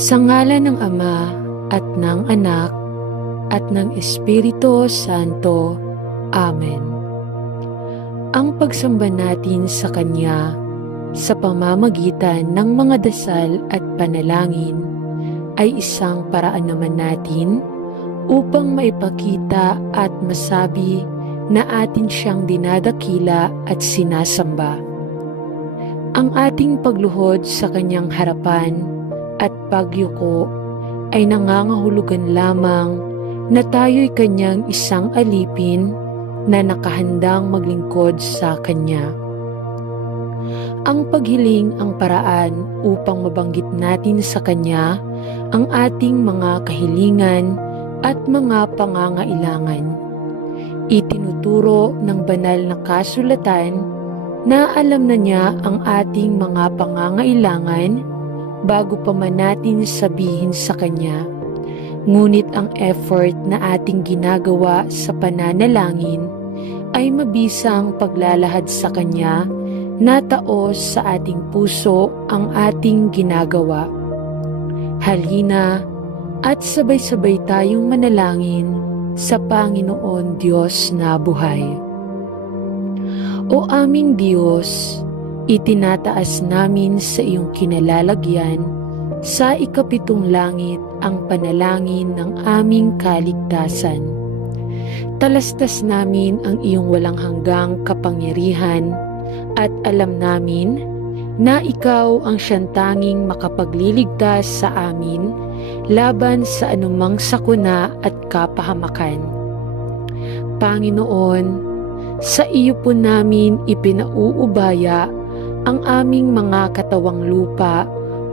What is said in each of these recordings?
Sa ngalan ng Ama at ng Anak at ng Espiritu Santo. Amen. Ang pagsamba natin sa Kanya sa pamamagitan ng mga dasal at panalangin ay isang paraan naman natin upang maipakita at masabi na atin siyang dinadakila at sinasamba. Ang ating pagluhod sa Kanyang harapan at pagyuko ay nangangahulugan lamang na tayo'y Kanyang isang alipin na nakahandang maglingkod sa Kanya. Ang paghiling ang paraan upang mabanggit natin sa Kanya ang ating mga kahilingan at mga pangangailangan. Itinuturo ng banal na kasulatan na alam na niya ang ating mga pangangailangan bago pa man natin sabihin sa Kanya. Ngunit ang effort na ating ginagawa sa pananalangin ay mabisang paglalahad sa Kanya na taos sa ating puso ang ating ginagawa. Halina at sabay-sabay tayong manalangin sa Panginoon Diyos na buhay. O aming Diyos, itinataas namin sa iyong kinalalagyan sa ikapitong langit ang panalangin ng aming kaligtasan. Talastas namin ang iyong walang hanggang kapangyarihan at alam namin na ikaw ang siyang tanging makapagliligtas sa amin laban sa anumang sakuna at kapahamakan. Panginoon, sa iyo po namin ipinauubaya ang aming mga katawang lupa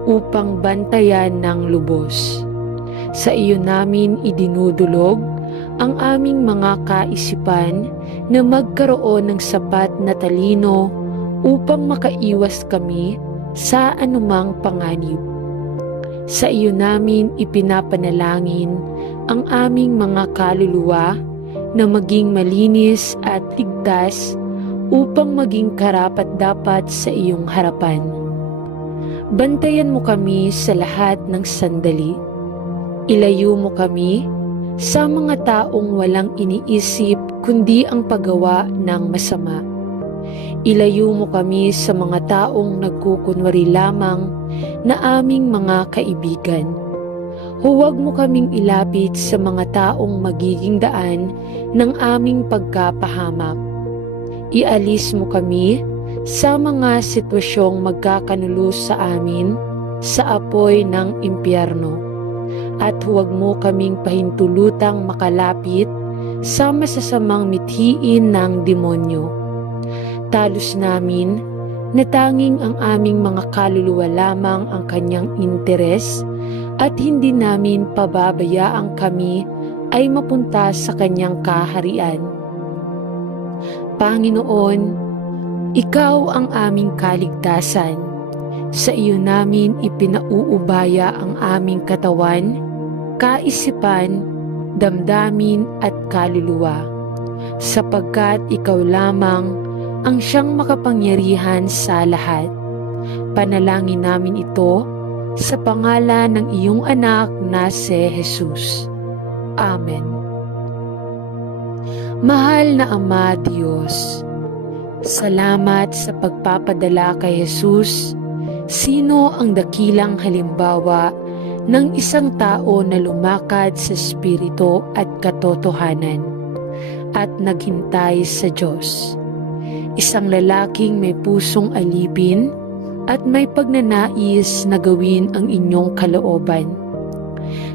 upang bantayan ng lubos. Sa iyo namin idinudulog ang aming mga kaisipan na magkaroon ng sapat na talino upang makaiwas kami sa anumang panganib. Sa iyo namin ipinapanalangin ang aming mga kaluluwa na maging malinis at ligtas upang maging karapat-dapat sa iyong harapan. Bantayan mo kami sa lahat ng sandali. Ilayo mo kami sa mga taong walang iniisip kundi ang paggawa ng masama. Ilayo mo kami sa mga taong nagkukunwari lamang na aming mga kaibigan. Huwag mo kaming ilapit sa mga taong magiging daan ng aming pagkapahamak. Ialis mo kami sa mga sitwasyong magkakanulo sa amin sa apoy ng impyerno. At huwag mo kaming pahintulutang makalapit sa masasamang mithiin ng demonyo. Talos namin na tanging ang aming mga kaluluwa lamang ang kanyang interes at hindi namin pababayaang kami ay mapunta sa kanyang kaharian. Panginoon, ikaw ang aming kaligtasan. Sa iyo namin ipinauubaya ang aming katawan, kaisipan, damdamin at kaluluwa, sapagkat ikaw lamang ang siyang makapangyarihan sa lahat. Panalangin namin ito sa pangalan ng iyong anak na si Jesus. Amen. Mahal na Ama Diyos, salamat sa pagpapadala kay Jesus. Sino ang dakilang halimbawa ng isang tao na lumakad sa espiritu at katotohanan at naghintay sa Diyos? Isang lalaking may pusong alipin at may pagnanais na gawin ang inyong kalooban.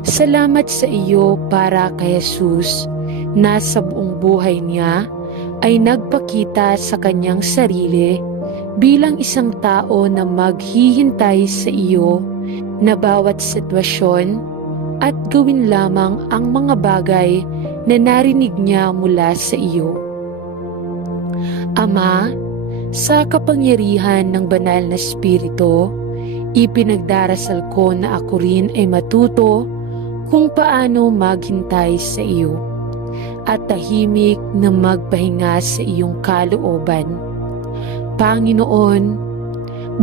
Salamat sa iyo para kay Jesus na sa buong buhay niya ay nagpakita sa kanyang sarili bilang isang tao na maghihintay sa iyo na bawat sitwasyon at gawin lamang ang mga bagay na narinig niya mula sa iyo. Ama, sa kapangyarihan ng banal na Espiritu, ipinagdarasal ko na ako rin ay matuto kung paano maghintay sa iyo at tahimik na magpahinga sa iyong kalooban. Panginoon,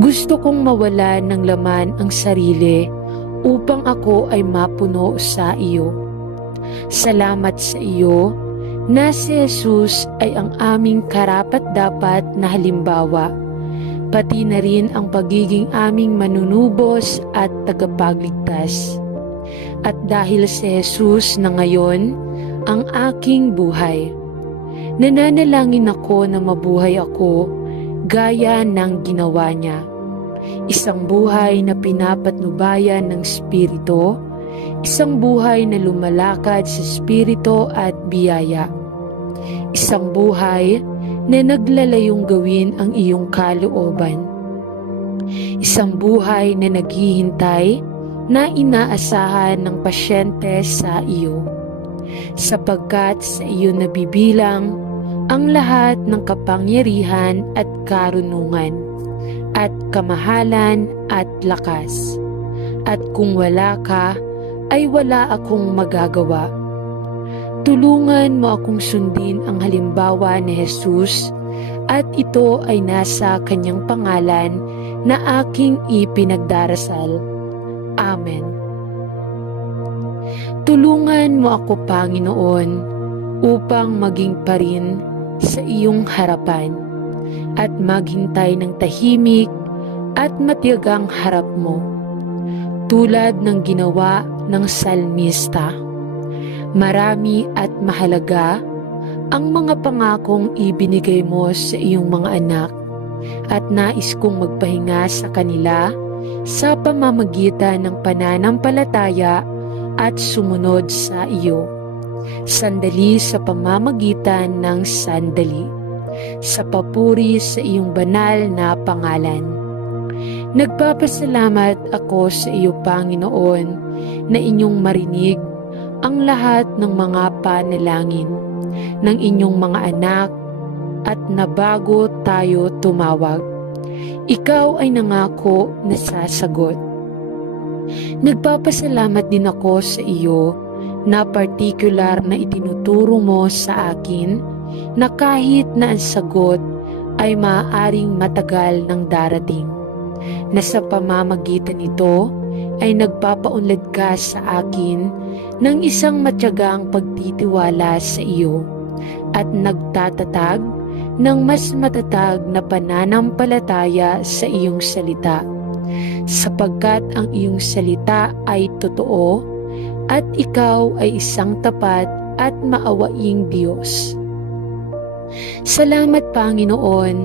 gusto kong mawala ng laman ang sarili upang ako ay mapuno sa iyo. Salamat sa iyo na si Jesus ay ang aming karapat-dapat na halimbawa, pati na rin ang pagiging aming manunubos at tagapagligtas. At dahil si Jesus na ngayon ang aking buhay, nananalangin ako na mabuhay ako gaya ng ginawa niya. Isang buhay na pinapatnubayan ng Espiritu, isang buhay na lumalakad sa Espiritu at biyaya. Isang buhay na naglalayong gawin ang iyong kalooban. Isang buhay na naghihintay na inaasahan ng pasyente sa iyo. Sapagkat sa iyo nabibilang ang lahat ng kapangyarihan at karunungan, at kamahalan at lakas. At kung wala ka, ay wala akong magagawa. Tulungan mo akong sundin ang halimbawa ni Jesus, at ito ay nasa kanyang pangalan na aking ipinagdarasal. Amen. Tulungan mo ako, Panginoon, upang maging pa rin sa iyong harapan at maghintay ng tahimik at matiyagang harap mo, tulad ng ginawa ng salmista. Marami at mahalaga ang mga pangakong ibinigay mo sa iyong mga anak, at nais kong magpahinga sa kanila sa pamamagitan ng pananampalataya at sumunod sa iyo. Sandali sa pamamagitan ng sandali, sa papuri sa iyong banal na pangalan. Nagpapasalamat ako sa iyo, Panginoon, na inyong marinig ang lahat ng mga panalangin ng inyong mga anak, at na bago tayo tumawag, ikaw ay nangako na sasagot. Nagpapasalamat din ako sa iyo na partikular na itinuturo mo sa akin na kahit na ang sagot ay maaaring matagal ng darating, na sa pamamagitan nito ay nagpapaunlad ka sa akin ng isang matiyagang pagtitiwala sa iyo, at nagtatatag ng mas matatag na pananampalataya sa iyong salita, sapagkat ang iyong salita ay totoo, at ikaw ay isang tapat at maawaing Diyos. Salamat, Panginoon,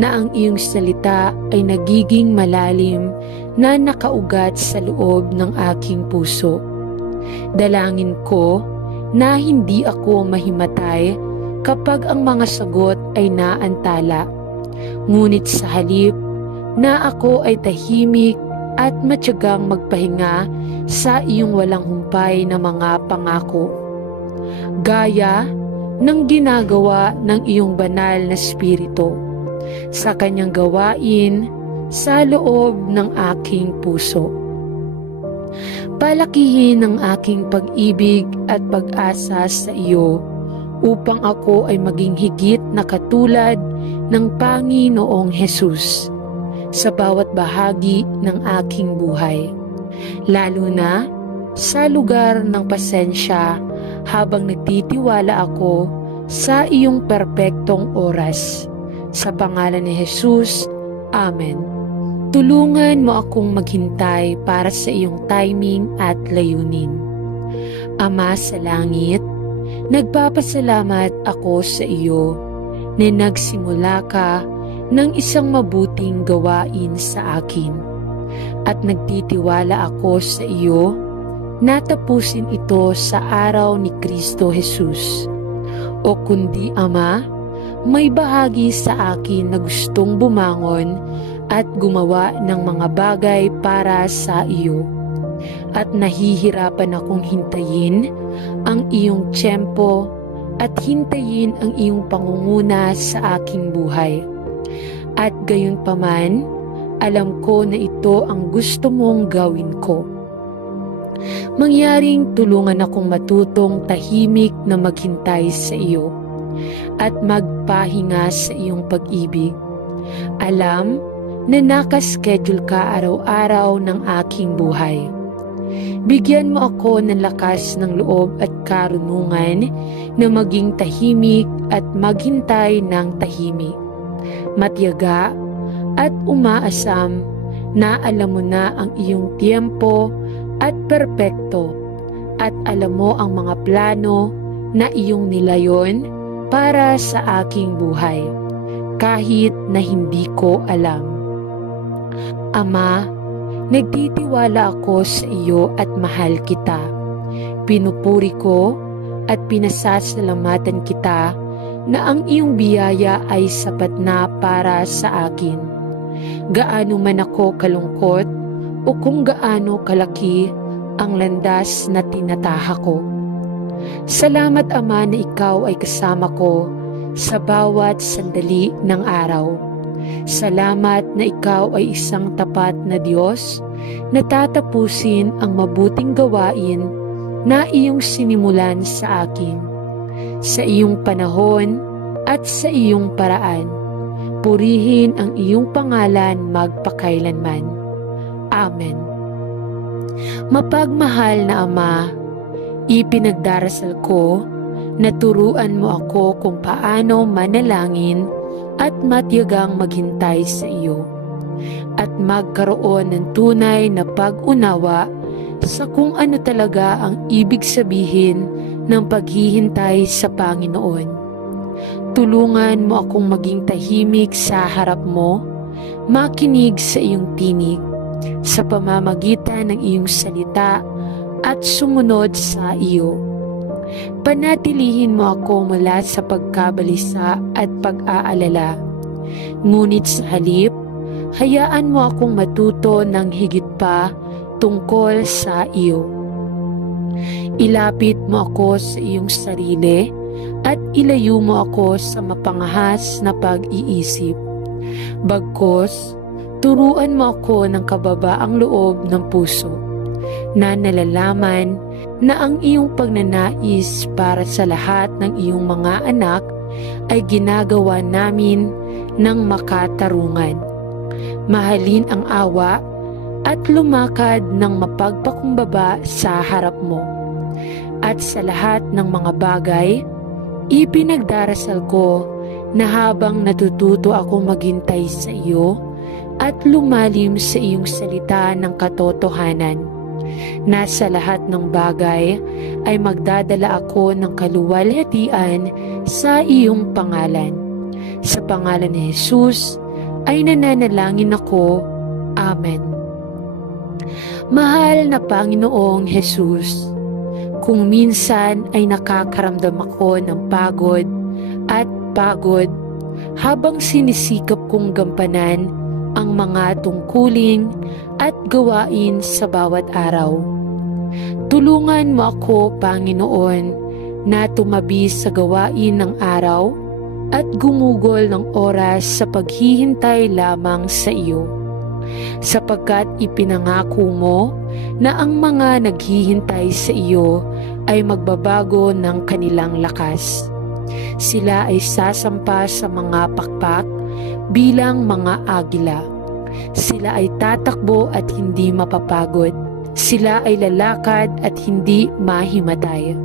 na ang iyong salita ay nagiging malalim na nakaugat sa loob ng aking puso. Dalangin ko na hindi ako mahimatay kapag ang mga sagot ay naantala, ngunit sa halip na ako ay tahimik at matiyagang magpahinga sa iyong walang humpay na mga pangako, gaya ng ginagawa ng iyong banal na Espiritu sa kanyang gawain sa loob ng aking puso. Palakihin ang aking pag-ibig at pag-asa sa iyo, upang ako ay maging higit na katulad ng Panginoong Hesus sa bawat bahagi ng aking buhay, lalo na sa lugar ng pasensya, habang nagtitiwala ako sa iyong perpektong oras. Sa pangalan ni Jesus, Amen. Tulungan mo akong maghintay para sa iyong timing at layunin. Ama sa langit, nagpapasalamat ako sa iyo na nagsimula ka ng isang mabuting gawain sa akin, at nagtitiwala ako sa iyo na tapusin ito sa araw ni Kristo Jesus. O kundi, Ama, may bahagi sa akin na gustong bumangon at gumawa ng mga bagay para sa iyo, at nahihirapan akong hintayin ang iyong tiyempo at hintayin ang iyong pangunguna sa aking buhay. At gayon paman, alam ko na ito ang gusto mong gawin ko. Mangyaring tulungan akong matutong tahimik na maghintay sa iyo at magpahinga sa iyong pag-ibig. Alam na nakaschedule ka araw-araw ng aking buhay. Bigyan mo ako ng lakas ng loob at karunungan na maging tahimik at maghintay ng tahimik. Matiyaga at umaasam na alam mo na ang iyong tiempo at perpekto at alam mo ang mga plano na iyong nilayon para sa aking buhay, kahit na hindi ko alam. Ama, nagtitiwala ako sa iyo at mahal kita. Pinupuri ko at pinasasalamatan kita na ang iyong biyaya ay sapat na para sa akin. Gaano man ako kalungkot o kung gaano kalaki ang landas na tinataha ko. Salamat Ama na ikaw ay kasama ko sa bawat sandali ng araw. Salamat na ikaw ay isang tapat na Diyos na tatapusin ang mabuting gawain na iyong sinimulan sa akin. Sa iyong panahon at sa iyong paraan, purihin ang iyong pangalan magpakailanman. Amen. Mapagmahal na Ama, ipinagdarasal ko na turuan mo ako kung paano manalangin at matiyagang maghintay sa iyo, at magkaroon ng tunay na pag-unawa sa kung ano talaga ang ibig sabihin ng paghihintay sa Panginoon. Tulungan mo akong maging tahimik sa harap mo, makinig sa iyong tinig, sa pamamagitan ng iyong salita at sumunod sa iyo. Panatilihin mo ako mula sa pagkabalisa at pag-aalala. Ngunit sa halip, hayaan mo akong matuto ng higit pa tungkol sa iyo. Ilapit mo ako sa iyong sarili at ilayo mo ako sa mapangahas na pag-iisip. Bagkus, turuan mo ako ng kababaang loob ng puso na nalalaman na ang iyong pagnanais para sa lahat ng iyong mga anak ay ginagawa namin ng makatarungan. Mahalin ang awa at lumakad ng mapagpakumbaba sa harap mo. At sa lahat ng mga bagay, ipinagdarasal ko na habang natututo akong maghintay sa iyo at lumalim sa iyong salita ng katotohanan, na sa lahat ng bagay ay magdadala ako ng kaluwalhatian sa iyong pangalan. Sa pangalan ni Jesus ay nananalangin ako. Amen. Mahal na Panginoong Jesus, kung minsan ay nakakaramdam ako ng pagod habang sinisikap kong gampanan ang mga tungkulin at gawain sa bawat araw. Tulungan mo ako, Panginoon, na tumabi sa gawain ng araw at gumugol ng oras sa paghihintay lamang sa iyo. Sapagkat ipinangako mo na ang mga naghihintay sa iyo ay magbabago ng kanilang lakas. Sila ay sasampa sa mga pakpak bilang mga agila. Sila ay tatakbo at hindi mapapagod. Sila ay lalakad at hindi mahimatay.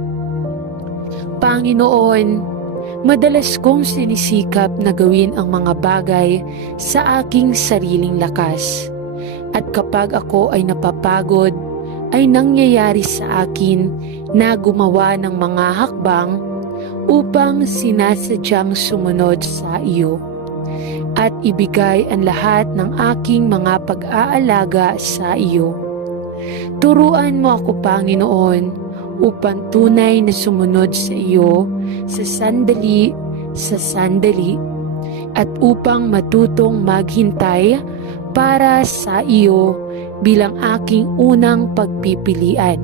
Panginoon, madalas kong sinisikap na gawin ang mga bagay sa aking sariling lakas. At kapag ako ay napapagod, ay nangyayari sa akin na gumawa ng mga hakbang upang sinasadyang sumunod sa iyo at ibigay ang lahat ng aking mga pag-aalaga sa iyo. Turuan mo ako, Panginoon, upang tunay na sumunod sa iyo sa sandali at upang matutong maghintay para sa iyo bilang aking unang pagpipilian,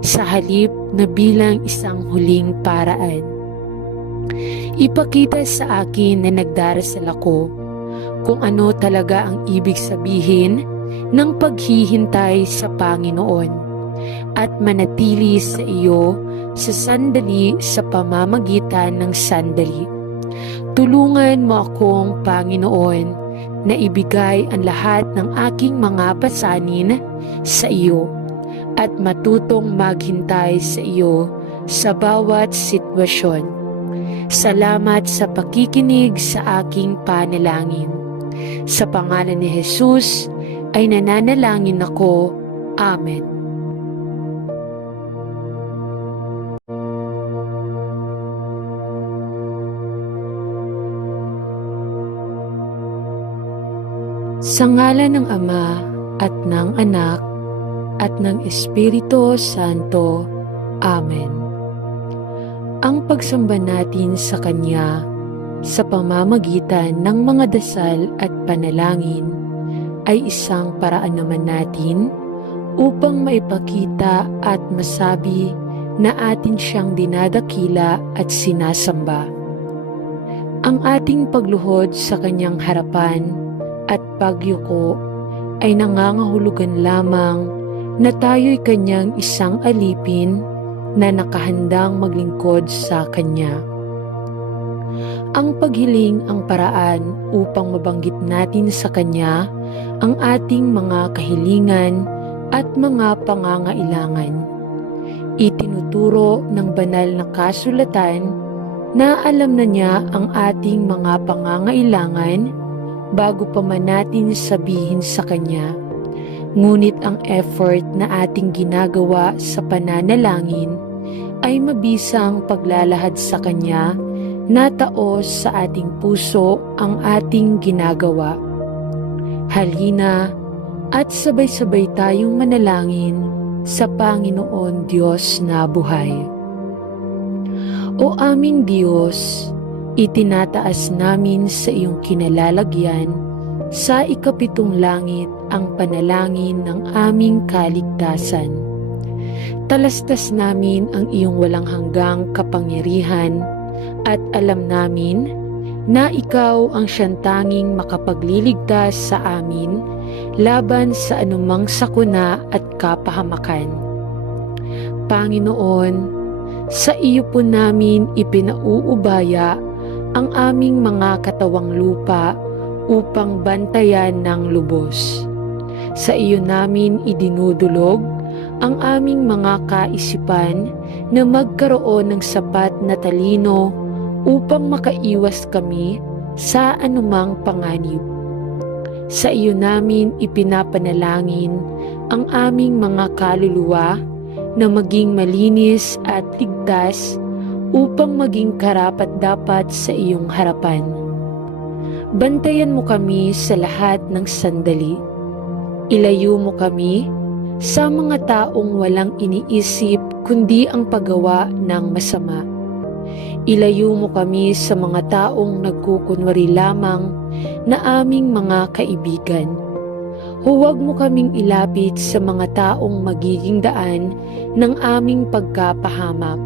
sa halip na bilang isang huling paraan. Ipakita sa akin na nagdarasal ako kung ano talaga ang ibig sabihin ng paghihintay sa Panginoon at manatili sa iyo sa sandali sa pamamagitan ng sandali. Tulungan mo akong, Panginoon, na ibigay ang lahat ng aking mga pasanin sa iyo at matutong maghintay sa iyo sa bawat sitwasyon. Salamat sa pakikinig sa aking panalangin. Sa pangalan ni Jesus ay nananalangin ako. Amen. Sa ngalan ng Ama at ng Anak at ng Espiritu Santo. Amen. Ang pagsamba natin sa Kanya sa pamamagitan ng mga dasal at panalangin ay isang paraan naman natin upang maipakita at masabi na atin siyang dinadakila at sinasamba. Ang ating pagluhod sa Kanyang harapan at pagyuko ay nangangahulugan lamang na tayo'y Kanyang isang alipin na nakahandang maglingkod sa Kanya. Ang paghiling ang paraan upang mabanggit natin sa Kanya ang ating mga kahilingan at mga pangangailangan. Itinuturo ng banal na kasulatan na alam na niya ang ating mga pangangailangan bago pa man natin sabihin sa Kanya. Ngunit ang effort na ating ginagawa sa pananalangin ay mabisang paglalahad sa Kanya na taos sa ating puso ang ating ginagawa. Halina at sabay-sabay tayong manalangin sa Panginoon Diyos na buhay. O aming Diyos, itinataas namin sa iyong kinalalagyan sa ikapitong langit ang panalangin ng aming kaligtasan. Talastas namin ang iyong walang hanggang kapangyarihan at alam namin na ikaw ang siyang tanging makapagliligtas sa amin laban sa anumang sakuna at kapahamakan. Panginoon, sa iyo po namin ipinauubaya ang aming mga katawang lupa upang bantayan ng lubos. Sa iyo namin idinudulog ang aming mga kaisipan na magkaroon ng sapat na talino upang makaiwas kami sa anumang panganib. Sa iyo namin ipinapanalangin ang aming mga kaluluwa na maging malinis at ligtas upang maging karapat-dapat sa iyong harapan. Bantayan mo kami sa lahat ng sandali. Ilayo mo kami sa mga taong walang iniisip kundi ang paggawa ng masama. Ilayo mo kami sa mga taong nagkukunwari lamang na aming mga kaibigan. Huwag mo kaming ilapit sa mga taong magiging daan ng aming pagkapahamak.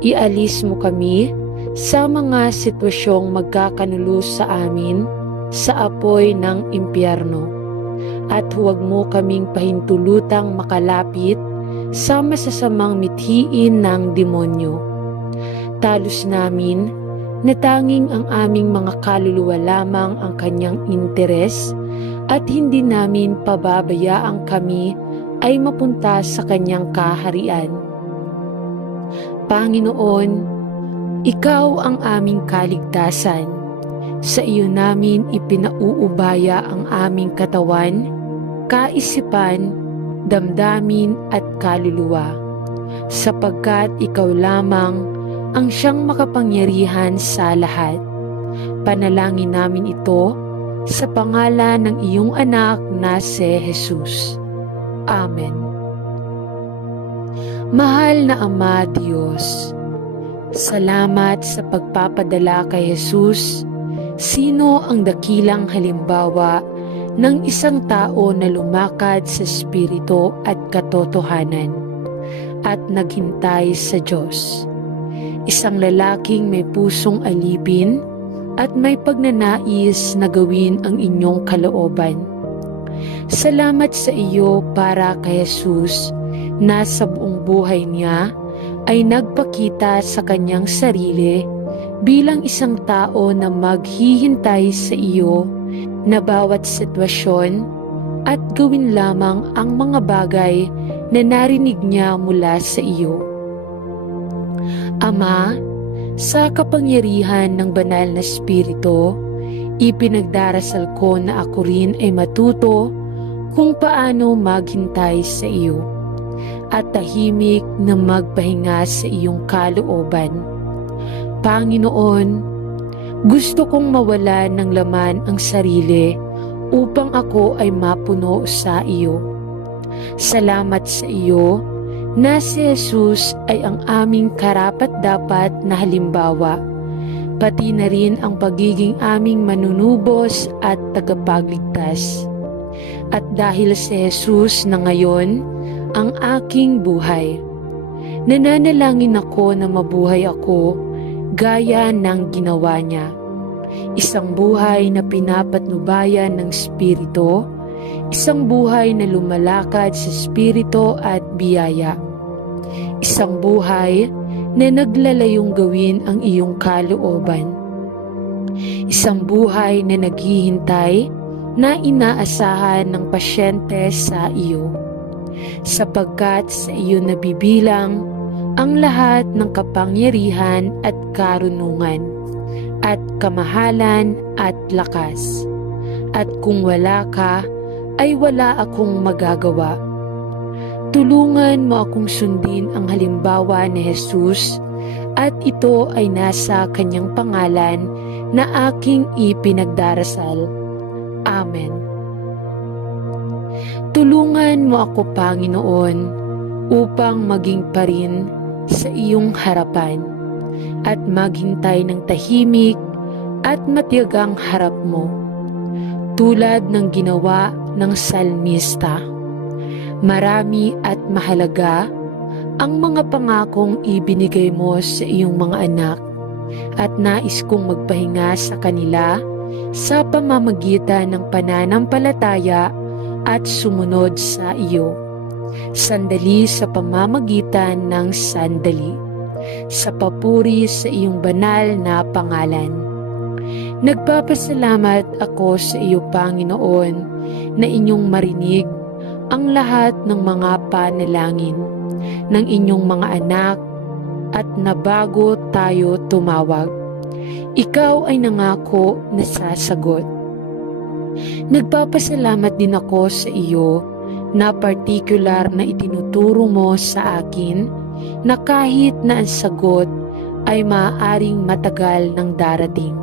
Ialis mo kami sa mga sitwasyong magkakanulo sa amin sa apoy ng impyerno. At huwag mo kaming pahintulutang makalapit sa masasamang mithiin ng demonyo. Talos namin na tanging ang aming mga kaluluwa lamang ang kanyang interes at hindi namin pababayaang kami ay mapunta sa kanyang kaharian. Panginoon, ikaw ang aming kaligtasan. Sa iyo namin ipinauubaya ang aming katawan, kaisipan, damdamin at kaluluwa, sapagkat ikaw lamang ang siyang makapangyarihan sa lahat. Panalangin namin ito sa pangalan ng iyong anak na si Jesus. Amen. Mahal na Ama Diyos, salamat sa pagpapadala kay Jesus. Sino ang dakilang halimbawa ng isang tao na lumakad sa espiritu at katotohanan at naghintay sa Diyos? Isang lalaking may pusong alipin at may pagnanais na gawin ang inyong kalooban. Salamat sa iyo para kay Jesus na sa buong buhay niya ay nagpakita sa kanyang sarili bilang isang tao na maghihintay sa iyo na bawat sitwasyon at gawin lamang ang mga bagay na narinig niya mula sa iyo. Ama, sa kapangyarihan ng banal na Espiritu, ipinagdarasal ko na ako rin ay matuto kung paano maghintay sa iyo at tahimik na magpahinga sa iyong kalooban. Panginoon, gusto kong mawala ng laman ang sarili upang ako ay mapuno sa iyo. Salamat sa iyo na si Jesus ay ang aming karapat-dapat na halimbawa, pati na rin ang pagiging aming manunubos at tagapagligtas. At dahil si Jesus na ngayon ang aking buhay, nananalangin ako na mabuhay ako gaya ng ginawa niya. Isang buhay na pinapatnubayan ng Espiritu, isang buhay na lumalakad sa Espiritu at biyaya. Isang buhay na naglalayong gawin ang iyong kalooban. Isang buhay na naghihintay na inaasahan ng pasyente sa iyo. Sapagkat sa iyo nabibilang ang lahat ng kapangyarihan at karunungan, at kamahalan at lakas. At kung wala ka, ay wala akong magagawa. Tulungan mo akong sundin ang halimbawa ni Jesus, at ito ay nasa kanyang pangalan na aking ipinagdarasal. Amen. Tulungan mo ako, Panginoon, upang maging pa rin sa iyong harapan at maghintay ng tahimik at matiyagang harap mo, tulad ng ginawa ng salmista. Marami at mahalaga ang mga pangakong ibinigay mo sa iyong mga anak, at nais kong magpahinga sa kanila sa pamamagitan ng pananampalataya at sumunod sa iyo. Sandali sa pamamagitan ng sandali, sa papuri sa iyong banal na pangalan. Nagpapasalamat ako sa iyo, Panginoon, na inyong marinig ang lahat ng mga panalangin ng inyong mga anak, at na bago tayo tumawag, ikaw ay nangako na sasagot. Nagpapasalamat din ako sa iyo na partikular na itinuturo mo sa akin na kahit na ang sagot ay maaaring matagal ng darating,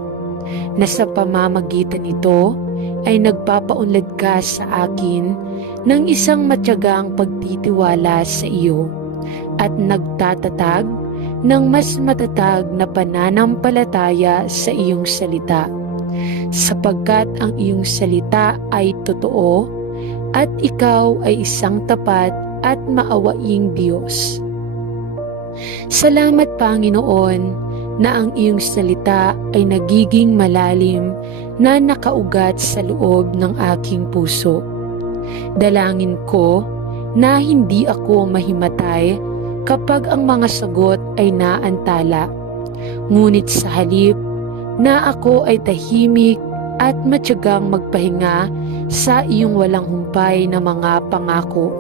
na sa pamamagitan nito ay nagpapaunlad ka sa akin ng isang matiyagang pagtitiwala sa iyo at nagtatatag ng mas matatag na pananampalataya sa iyong salita, sapagkat ang iyong salita ay totoo at ikaw ay isang tapat at maawaing Diyos. Salamat, Panginoon, na ang iyong salita ay nagiging malalim na nakaugat sa loob ng aking puso. Dalangin ko na hindi ako mahimatay kapag ang mga sagot ay naantala, ngunit sa halip na ako ay tahimik at matiyagang magpahinga sa iyong walang humpay na mga pangako,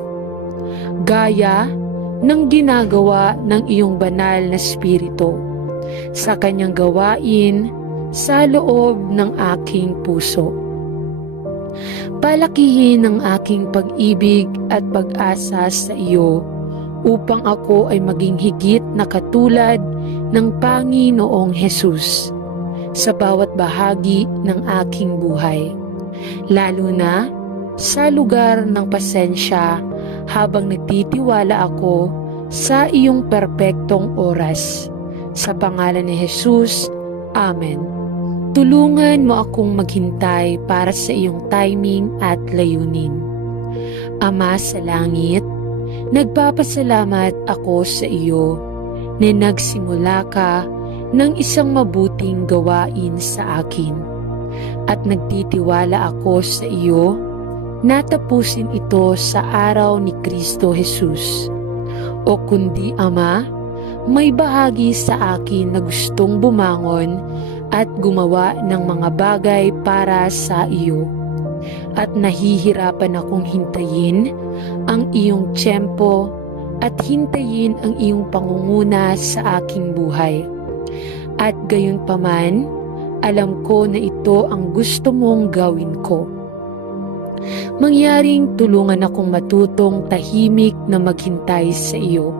gaya ng ginagawa ng iyong banal na Espiritu sa kanyang gawain sa loob ng aking puso. Palakihin ang aking pag-ibig at pag-asa sa iyo upang ako ay maging higit na katulad ng Panginoong Hesus sa bawat bahagi ng aking buhay, lalo na sa lugar ng pasensya habang nagtitiwala ako sa iyong perpektong oras. Sa pangalan ni Jesus, Amen. Tulungan mo akong maghintay para sa iyong timing at layunin. Ama sa langit, nagpapasalamat ako sa iyo na nagsimula ka ng isang mabuting gawain sa akin, at nagtitiwala ako sa iyo na tapusin ito sa araw ni Kristo Jesus. O kundi, Ama, may bahagi sa akin na gustong bumangon at gumawa ng mga bagay para sa iyo. at nahihirapan akong hintayin ang iyong tiyempo at hintayin ang iyong pangunguna sa aking buhay. At gayon paman, alam ko na ito ang gusto mong gawin ko. Mangyaring tulungan akong matutong tahimik na maghintay sa iyo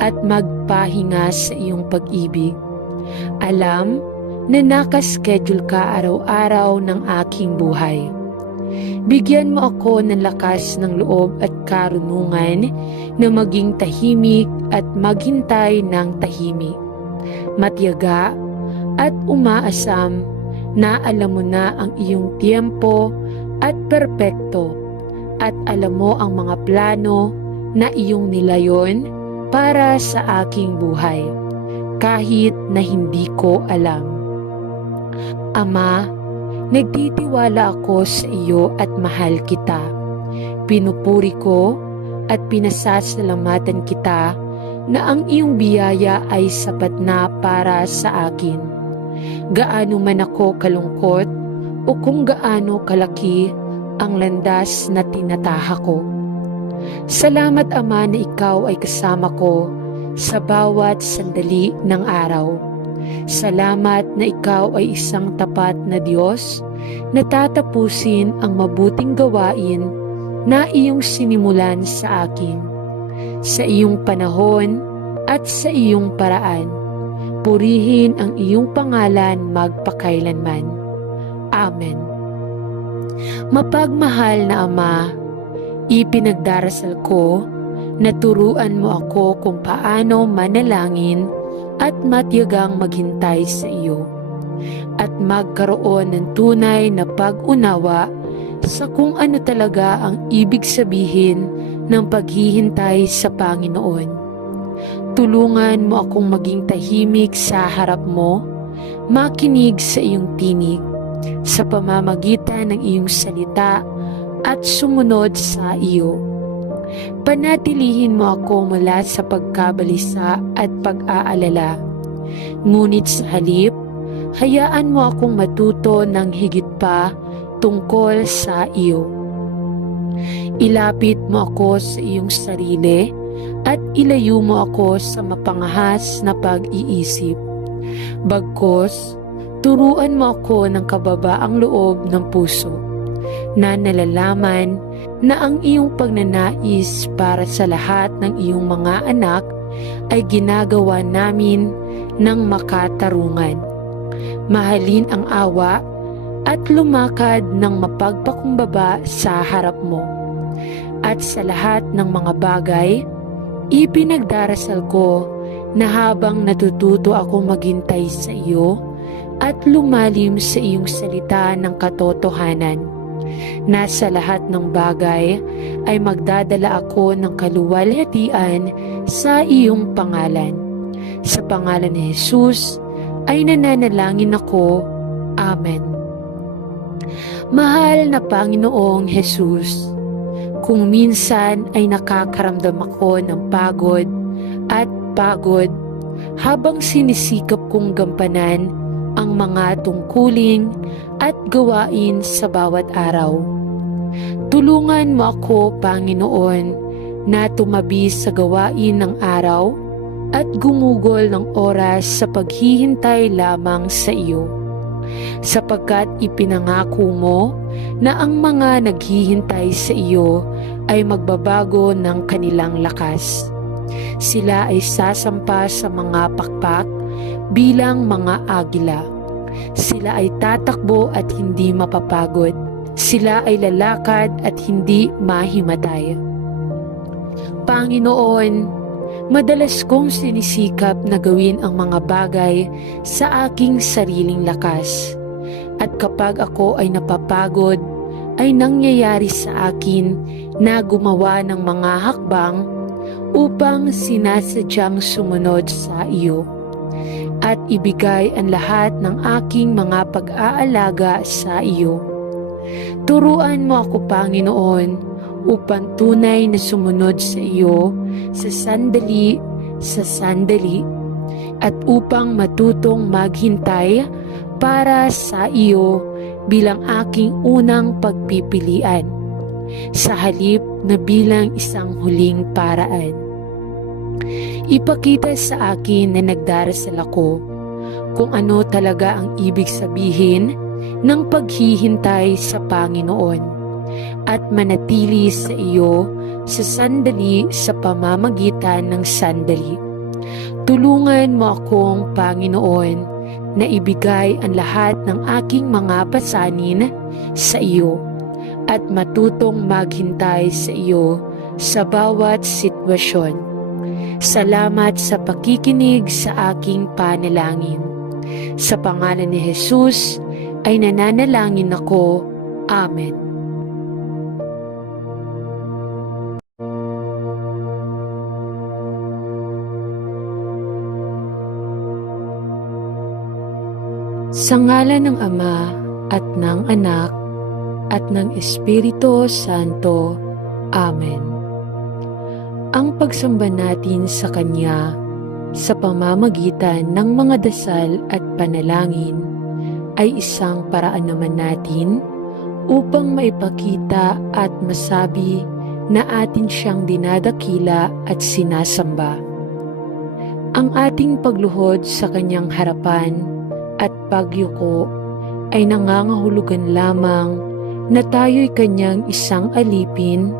at magpahinga sa iyong pag-ibig. Alam na nakaschedule ka araw-araw ng aking buhay. Bigyan mo ako ng lakas ng loob at karunungan na maging tahimik at maghintay ng tahimik, matiyaga at umaasam na alam mo na ang iyong tiempo at perpekto at alam mo ang mga plano na iyong nilayon para sa aking buhay kahit na hindi ko alam. Ama, nagtitiwala ako sa iyo at mahal kita. Pinupuri ko at pinasasalamatan kita na ang iyong biyaya ay sapat na para sa akin. Gaano man ako kalungkot o kung gaano kalaki ang landas na tinataha ko. Salamat Ama na ikaw ay kasama ko sa bawat sandali ng araw. Salamat na ikaw ay isang tapat na Diyos na tatapusin ang mabuting gawain na iyong sinimulan sa akin. Sa iyong panahon at sa iyong paraan, purihin ang iyong pangalan magpakailanman. Amen. Mapagmahal na Ama, ipinagdarasal ko na turuan mo ako kung paano manalangin at matiyagang maghintay sa iyo at magkaroon ng tunay na pag-unawa sa kung ano talaga ang ibig sabihin ng paghihintay sa Panginoon. Tulungan mo akong maging tahimik sa harap mo, makinig sa iyong tinig, sa pamamagitan ng iyong salita at sumunod sa iyo. Panatilihin mo ako mula sa pagkabalisa at pag-aalala. Ngunit sa halip, hayaan mo akong matuto ng higit pa tungkol sa iyo. Ilapit mo ako sa iyong sarili at ilayo mo ako sa mapangahas na pag-iisip. Bagkus, turuan mo ako ng kababaang loob ng puso na nalalaman na ang iyong pagnanais para sa lahat ng iyong mga anak ay ginagawa namin ng makatarungan. Mahalin ang awa at lumakad ng mapagpakumbaba sa harap mo. At sa lahat ng mga bagay, ipinagdarasal ko na habang natututo akong maghintay sa iyo at lumalim sa iyong salita ng katotohanan, nasa lahat ng bagay ay magdadala ako ng kaluwalhatian sa iyong pangalan. Sa pangalan ni Jesus ay nananalangin ako. Amen. Mahal na Panginoong Jesus, kung minsan ay nakakaramdam ako ng pagod habang sinisikap kong gampanan ang mga tungkulin at gawain sa bawat araw. Tulungan mo ako, Panginoon, na tumabi sa gawain ng araw at gumugol ng oras sa paghihintay lamang sa iyo. Sapagkat ipinangako mo na ang mga naghihintay sa iyo ay magbabago ng kanilang lakas. Sila ay sasampa sa mga pakpak bilang mga agila. Sila ay tatakbo at hindi mapapagod. Sila ay lalakad at hindi mahimatay. Panginoon, madalas kong sinisikap na gawin ang mga bagay sa aking sariling lakas. At kapag ako ay napapagod, ay nangyayari sa akin na gumawa ng mga hakbang upang sinasadyang sumunod sa iyo at ibigay ang lahat ng aking mga pag-aalaga sa iyo. Turuan mo ako, Panginoon, upang tunay na sumunod sa iyo sa sandali at upang matutong maghintay para sa iyo bilang aking unang pagpipilian, sa halip na bilang isang huling paraan. Ipakita sa akin na nagdarasal ako kung ano talaga ang ibig sabihin ng paghihintay sa Panginoon at manatili sa iyo sa sandali sa pamamagitan ng sandali. Tulungan mo akong, Panginoon, na ibigay ang lahat ng aking mga pasanin sa iyo at matutong maghintay sa iyo sa bawat sitwasyon. Salamat sa pakikinig sa aking panalangin. Sa pangalan ni Jesus ay nananalangin ako. Amen. Sa ngalan ng Ama at ng Anak at ng Espiritu Santo. Amen. Ang pagsamba natin sa Kanya sa pamamagitan ng mga dasal at panalangin ay isang paraan naman natin upang maipakita at masabi na atin siyang dinadakila at sinasamba. Ang ating pagluhod sa Kanyang harapan at pagyuko ay nangangahulugan lamang na tayo'y Kanyang isang alipin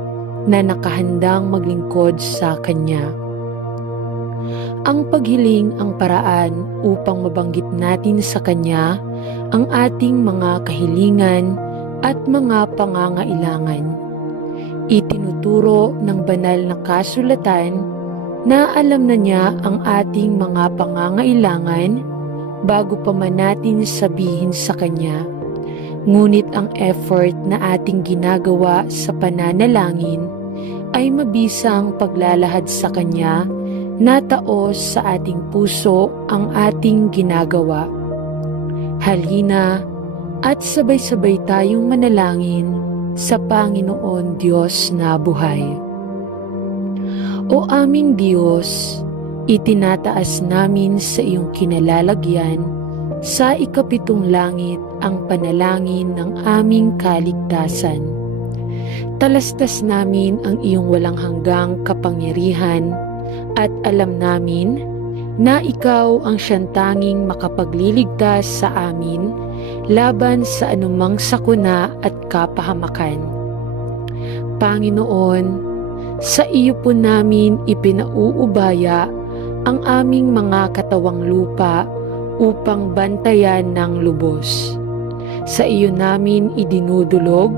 na nakahandang maglingkod sa Kanya. Ang paghiling ang paraan upang mabanggit natin sa Kanya ang ating mga kahilingan at mga pangangailangan. Itinuturo ng banal na kasulatan na alam na niya ang ating mga pangangailangan bago pa man natin sabihin sa Kanya. Ngunit ang effort na ating ginagawa sa pananalangin ay mabisang paglalahad sa Kanya na taos sa ating puso ang ating ginagawa. Halina at sabay-sabay tayong manalangin sa Panginoon Diyos na buhay. O aming Diyos, itinataas namin sa iyong kinalalagyan sa ikapitong langit ang panalangin ng aming kaligtasan. Talastas namin ang iyong walang hanggang kapangyarihan at alam namin na ikaw ang siyang tanging makapagliligtas sa amin laban sa anumang sakuna at kapahamakan. Panginoon, sa iyo po namin ipinauubaya ang aming mga katawang lupa upang bantayan ng lubos. Sa iyo namin idinudulog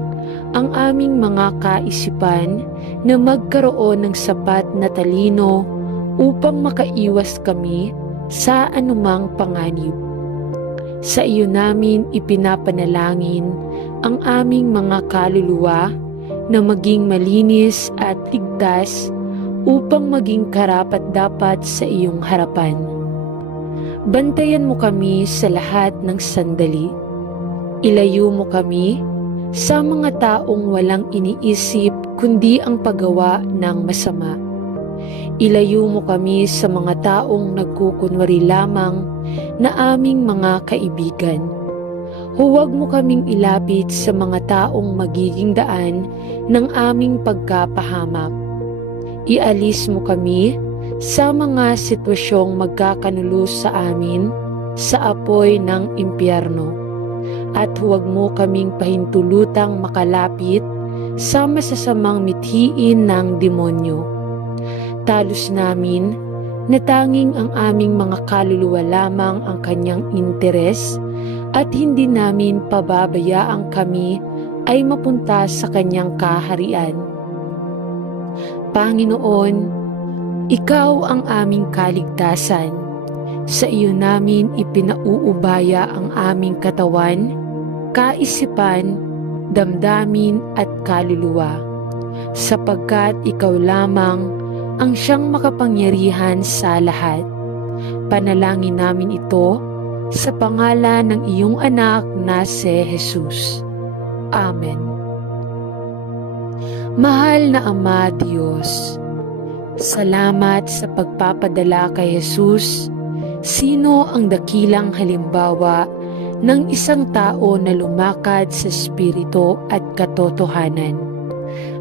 ang aming mga kaisipan na magkaroon ng sapat na talino upang makaiwas kami sa anumang panganib. Sa iyo namin ipinapanalangin ang aming mga kaluluwa na maging malinis at ligtas upang maging karapat-dapat sa iyong harapan. Bantayan mo kami sa lahat ng sandali. Ilayo mo kami sa mga taong walang iniisip kundi ang paggawa ng masama. Ilayo mo kami sa mga taong nagkukunwari lamang na aming mga kaibigan. Huwag mo kaming ilapit sa mga taong magiging daan ng aming pagkapahamak. Ialis mo kami sa mga sitwasyong magkakanulos sa amin sa apoy ng impyerno. At huwag mo kaming pahintulutang makalapit sa masasamang mithiin ng demonyo. Talos namin na tanging ang aming mga kaluluwa lamang ang kanyang interes at hindi namin pababayaang kami ay mapunta sa kanyang kaharian. Panginoon, ikaw ang aming kaligtasan. Sa iyo namin ipinauubaya ang aming katawan, kaisipan, damdamin at kaluluwa, sapagkat ikaw lamang ang siyang makapangyarihan sa lahat. Panalangin namin ito sa pangalan ng iyong anak na si Jesus. Amen. Mahal na Ama Diyos, salamat sa pagpapadala kay Jesus. Sino ang dakilang halimbawa ng isang tao na lumakad sa espiritu at katotohanan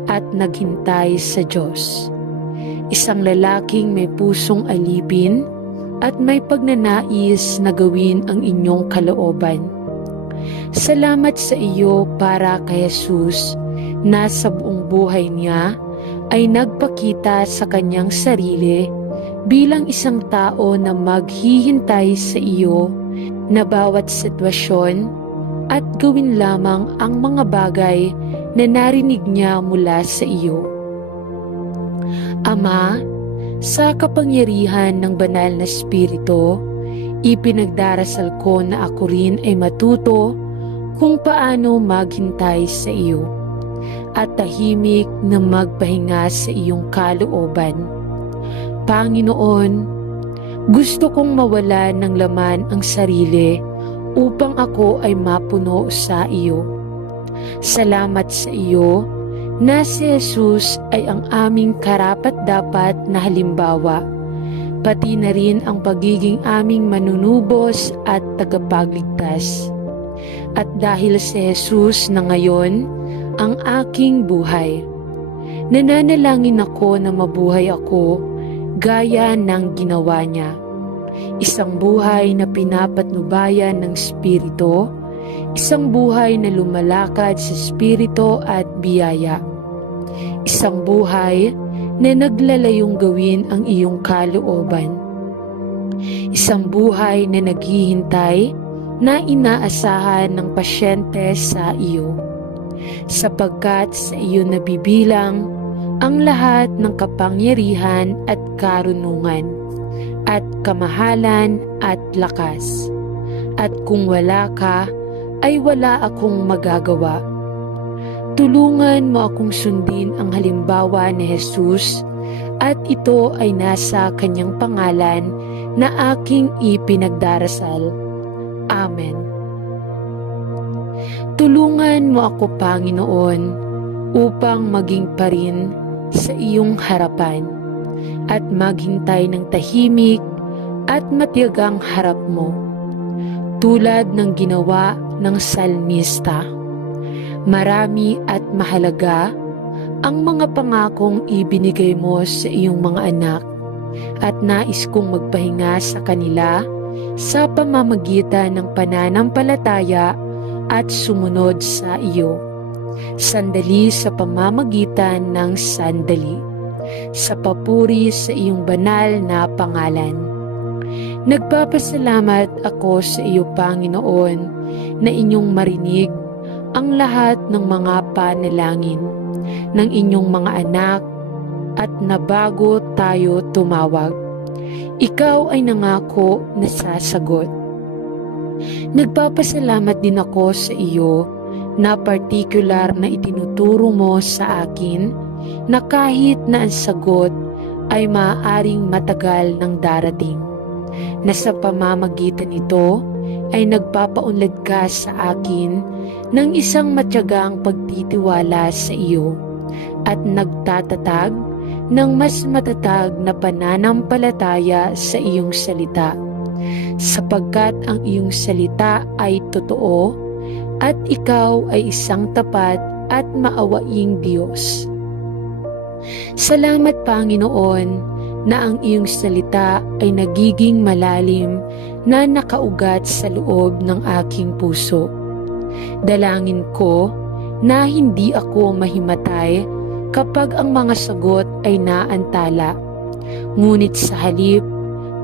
at naghintay sa Diyos. Isang lalaking may pusong alipin at may pagnanais na gawin ang inyong kalooban. Salamat sa iyo para kay Jesus na sa buong buhay niya ay nagpakita sa kanyang sarili bilang isang tao na maghihintay sa iyo na bawat sitwasyon at gawin lamang ang mga bagay na narinig niya mula sa iyo. Ama, sa kapangyarihan ng banal na Espiritu, ipinagdarasal ko na ako rin ay matuto kung paano maghintay sa iyo at tahimik na magpahinga sa iyong kalooban. Panginoon, gusto kong mawala ng laman ang sarili upang ako ay mapuno sa iyo. Salamat sa iyo na si Jesus ay ang aming karapat-dapat na halimbawa, pati na rin ang pagiging aming manunubos at tagapagligtas. At dahil si Jesus na ngayon ang aking buhay, nananalangin ako na mabuhay ako gaya ng ginawa niya. Isang buhay na pinapatnubayan ng Espiritu, isang buhay na lumalakad sa Espiritu at biyaya. Isang buhay na naglalayong gawin ang iyong kalooban. Isang buhay na naghihintay na inaasahan ng pasyente sa iyo. Sapagkat sa iyo nabibilang ang lahat ng kapangyarihan at karunungan, at kamahalan at lakas. At kung wala ka, ay wala akong magagawa. Tulungan mo akong sundin ang halimbawa ni Jesus, at ito ay nasa kanyang pangalan na aking ipinagdarasal. Amen. Tulungan mo ako, Panginoon, upang maging pa rin sa iyong harapan at maghintay ng tahimik at matiyagang harap mo, tulad ng ginawa ng salmista. Marami at mahalaga ang mga pangakong ibinigay mo sa iyong mga anak, at nais kong magpahinga sa kanila sa pamamagitan ng pananampalataya at sumunod sa iyo. Sandali sa pamamagitan ng sandali, sa papuri sa iyong banal na pangalan. Nagpapasalamat ako sa iyo, Panginoon, na inyong marinig ang lahat ng mga panalangin ng inyong mga anak, at na bago tayo tumawag, ikaw ay nangako na sasagot. Nagpapasalamat din ako sa iyo na partikular na itinuturo mo sa akin na kahit na ang sagot ay maaaring matagal ng darating, na sa pamamagitan nito ay nagpapaunlad ka sa akin ng isang matiyagang pagtitiwala sa iyo at nagtatatag ng mas matatag na pananampalataya sa iyong salita, sapagkat ang iyong salita ay totoo at ikaw ay isang tapat at maawaing Diyos. Salamat, Panginoon, na ang iyong salita ay nagiging malalim na nakaugat sa loob ng aking puso. Dalangin ko na hindi ako mahimatay kapag ang mga sagot ay naantala, ngunit sa halip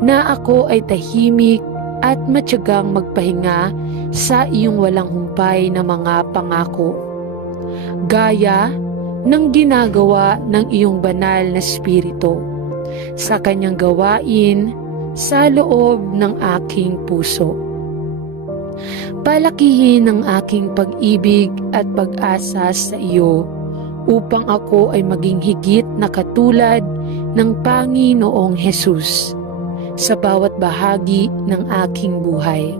na ako ay tahimik at matiyagang magpahinga sa iyong walang humpay na mga pangako, gaya ng ginagawa ng iyong banal na Espiritu sa kanyang gawain sa loob ng aking puso. Palakihin ang aking pag-ibig at pag-asa sa iyo upang ako ay maging higit na katulad ng Panginoong Jesus sa bawat bahagi ng aking buhay,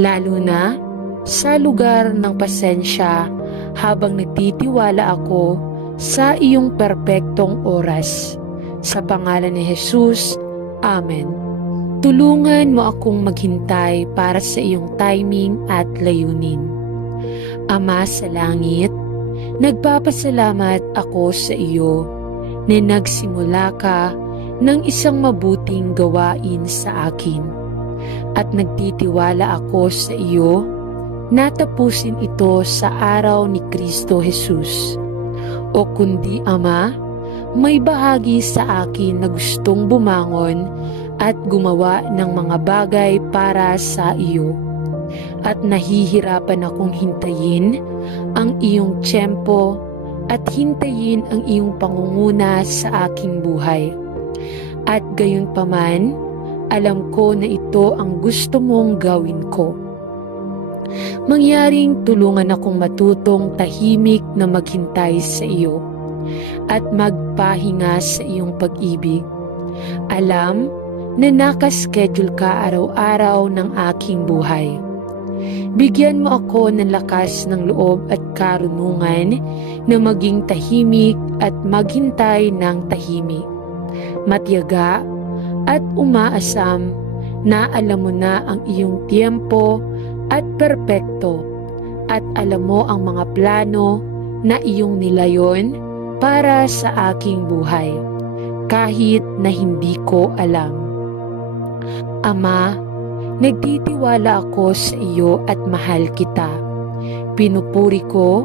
lalo na sa lugar ng pasensya habang nagtitiwala ako sa iyong perpektong oras. Sa pangalan ni Jesus, Amen. Tulungan mo akong maghintay para sa iyong timing at layunin. Ama sa langit, nagpapasalamat ako sa iyo na nagsimula ka ng isang mabuting gawain sa akin at nagtitiwala ako sa iyo na tapusin ito sa araw ni Kristo Jesus. O kundi Ama, may bahagi sa akin na gustong bumangon at gumawa ng mga bagay para sa iyo. At nahihirapan akong hintayin ang iyong tiyempo at hintayin ang iyong pangunguna sa aking buhay. At gayon paman, alam ko na ito ang gusto mong gawin ko. Mangyaring tulungan akong matutong tahimik na maghintay sa iyo at magpahinga sa iyong pag-ibig. Alam na nakaschedule ka araw-araw ng aking buhay. Bigyan mo ako ng lakas ng loob at karunungan na maging tahimik at maghintay ng tahimik, matiyaga at umaasam na alam mo na ang iyong tiempo at perpekto at alam mo ang mga plano na iyong nilayon para sa aking buhay kahit na hindi ko alam. Ama, nagtitiwala ako sa iyo at mahal kita. Pinupuri ko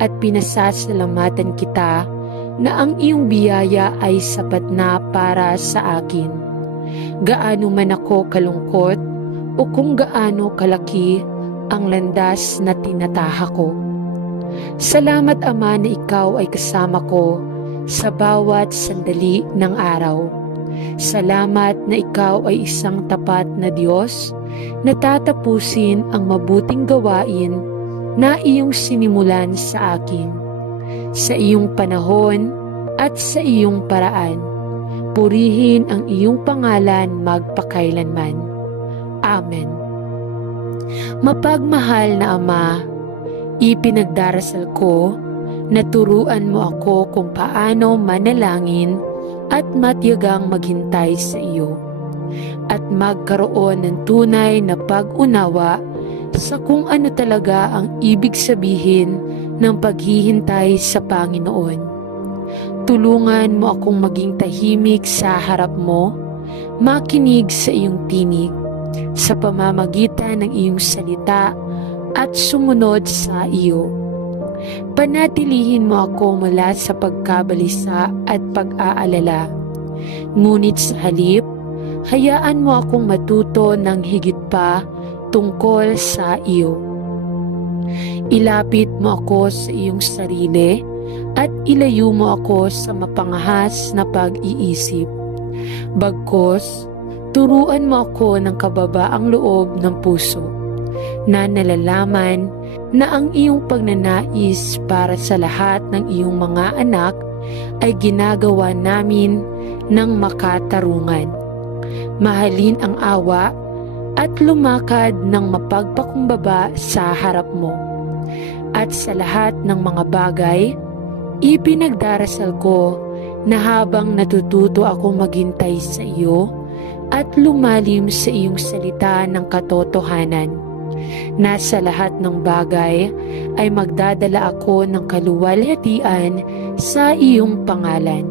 at pinasasalamatan kita na ang iyong biyaya ay sapat na para sa akin. Gaano man ako kalungkot o kung gaano kalaki ang landas na tinataha ko. Salamat Ama na ikaw ay kasama ko sa bawat sandali ng araw. Salamat na ikaw ay isang tapat na Diyos na tatapusin ang mabuting gawain na iyong sinimulan sa akin. Sa iyong panahon at sa iyong paraan, purihin ang iyong pangalan magpakailanman. Amen. Mapagmahal na Ama, ipinagdarasal ko na turuan mo ako kung paano manalangin at matiyagang maghintay sa iyo at magkaroon ng tunay na pag-unawa sa kung ano talaga ang ibig sabihin ng paghihintay sa Panginoon. Tulungan mo akong maging tahimik sa harap mo, makinig sa iyong tinig, sa pamamagitan ng iyong salita at sumunod sa iyo. Panatilihin mo ako mula sa pagkabalisa at pag-aalala. Ngunit sa halip, hayaan mo akong matuto ng higit pa tungkol sa iyo. Ilapit mo ako sa iyong sarili at ilayo mo ako sa mapangahas na pag-iisip. Bagkus, turuan mo ako ng kababaang loob ng puso na nalalaman na ang iyong pagnanais para sa lahat ng iyong mga anak ay ginagawa namin ng makatarungan. Mahalin ang awa at lumakad ng mapagpakumbaba sa harap mo. At sa lahat ng mga bagay, ipinagdarasal ko na habang natututo akong maghintay sa iyo at lumalim sa iyong salita ng katotohanan, na sa lahat ng bagay ay magdadala ako ng kaluwalhatian sa iyong pangalan.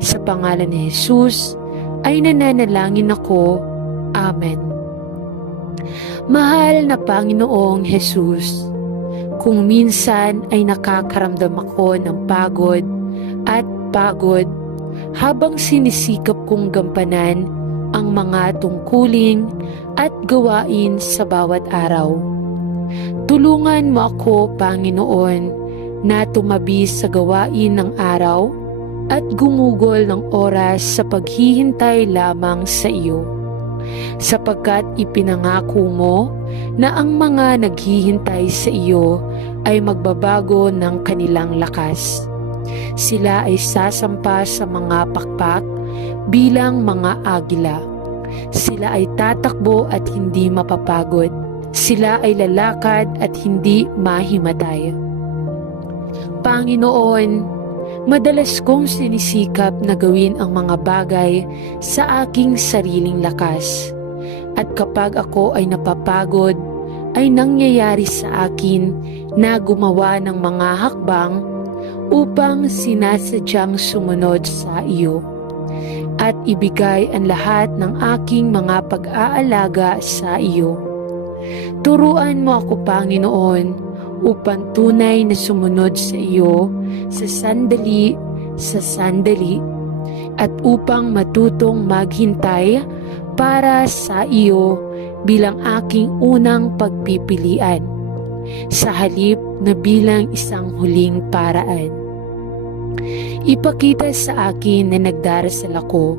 Sa pangalan ni Jesus ay nananalangin ako. Amen. Mahal na Panginoong Jesus, kung minsan ay nakakaramdam ako ng pagod habang sinisikap kong gampanan ang mga tungkulin at gawain sa bawat araw. Tulungan mo ako, Panginoon, na tumabi sa gawain ng araw at gumugol ng oras sa paghihintay lamang sa iyo. Sapagkat ipinangako mo na ang mga naghihintay sa iyo ay magbabago ng kanilang lakas. Sila ay sasampa sa mga pakpak bilang mga agila. Sila ay tatakbo at hindi mapapagod. Sila ay lalakad at hindi mahimatay. Panginoon, madalas kong sinisikap na gawin ang mga bagay sa aking sariling lakas. At kapag ako ay napapagod, ay nangyayari sa akin na gumawa ng mga hakbang upang sinasadyang sumunod sa iyo at ibigay ang lahat ng aking mga pag-aalaga sa iyo. Turuan mo ako, Panginoon, upang tunay na sumunod sa iyo sa sandali at upang matutong maghintay para sa iyo bilang aking unang pagpipilian, sa halip na bilang isang huling paraan. Ipakita sa akin na nagdarasal ako